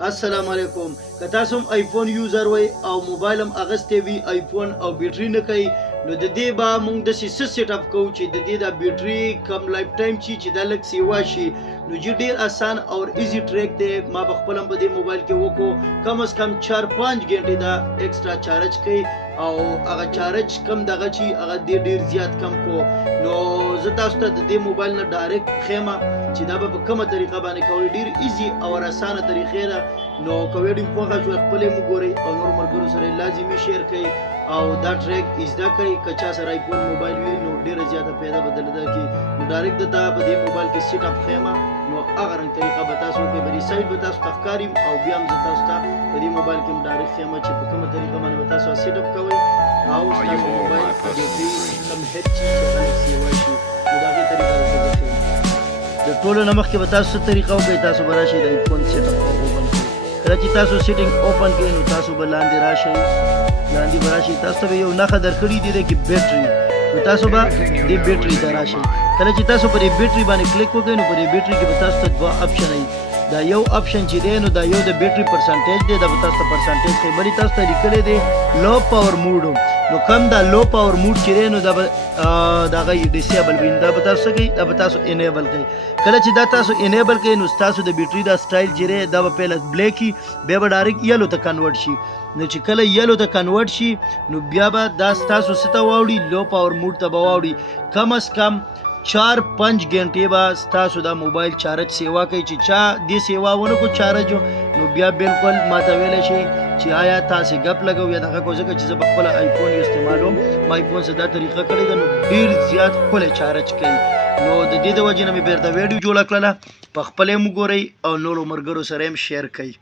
السلام علیکم که تاسو هم آیفون یوزر وای او موبایل هم اغستی وي آیفون او بیټري نه کوي نو د دې به موږ داسې څه سیټ اپ کوو چې د دې د بیټري کم لایف ټایم چې دا لږ سیوا شي نو چې ډېر آسان او ایزی ټریک دی. ما به خپل هم په دې موبایل کې وکړو کم از کم 4-5 غنټې دا ایکسټرا چارج کوي او هغه چارج کم دغه چې هغه ډېر زیات کم کو. نو زه تاسو ته د دې موبایل نه ډایرکټ ښیم چې دا به په کومه طریقه باندې کوئ. ډېر ایزي او اسانه طریقې ده. نو که ویډیو خوښه شوه خپلې مو ګورئ او نور ملګرو سره لازمي شیر کړئ او دا ټریک زده کړئ. که چا سره آیفون موبایل وي نو ډېره زیاته پیدا به درله ده کړي. نو ډایرکټ درته په دې موبایل کې سیټ اپ ښیم نو هغه رنګ طریقه به تاسو وکړئ. په دې سایډ به تاسو ته ښکاري او بیا هم زه تاسو ته په دې موبایل کې هم ډایرکټ ښیم چې په کومه طریقه باندې به تاسو سیټ اپ کوئ او ستاسو موبایل په بیټري کم هیډ شي چې هغه لږ سیوا شي. نو د هغې طریقه درته زه ښیم. د ټولو نه مخکې به تاسو څه طریقه وکړئ. تاسو به راشئ د آیفون سیټ اپ اوپن کړئ. کله چې تاسو سیټینګ اوپن کړئ نو تاسو به لاندې راشئ. لاندې به راشئ تاسو ته به یو نښه درکړي دي کې بیټري نو تاسو به دې بیټري ته راشئ. کله چې تاسو پر دې بیټري باندې کلیک وکړئ نو پر دې بیټري کې به تاسو ته دوه آپشن وي. دا یو آپشن چې دی نو دا یو د بیټري پرسنټیج دی. دا به تاسو ته پرسنټیج ښیي. بلې تاسو ته لیکلی دی لو پاور موډ نو کم دا لو پاور موډ چې دی نو دا به د هغه ډیسیبل وي. دا به تاسو څه کوئ دا به تاسو انیبل کوئ. کله چې دا تاسو انیبل کوئ نو ستاسو د بیټري دا سټایل چې دی دا به پهله بلیک وي بیا به ډایرکټ یلو ته کنورټ شي. نو چې کله یلو ته کنورټ شي نو بیا به دا ستاسو څه ته واوړي لو پاور موډ ته به واوړي. کم از کم 4-5 غنټې به ستاسو دا موبایل چارج سیوا کوي. چې چا دې سیوا ونه کو چارج نو بیا بالکل ماته ویلی شي چې آیا تاسې ګپ لګو یا دغه کو. ځکه چې زه په خپله آیفون استعمالوم ما آیفون سره دا طریقه کړې ده نو ډېر زیات ښکلی چارج کوي. نو د دې د وجې نه مې بېرته ویډیو جوړه کړله. په خپله یې هم وګورئ او نورو ملګرو سره یې هم شیر کوئ.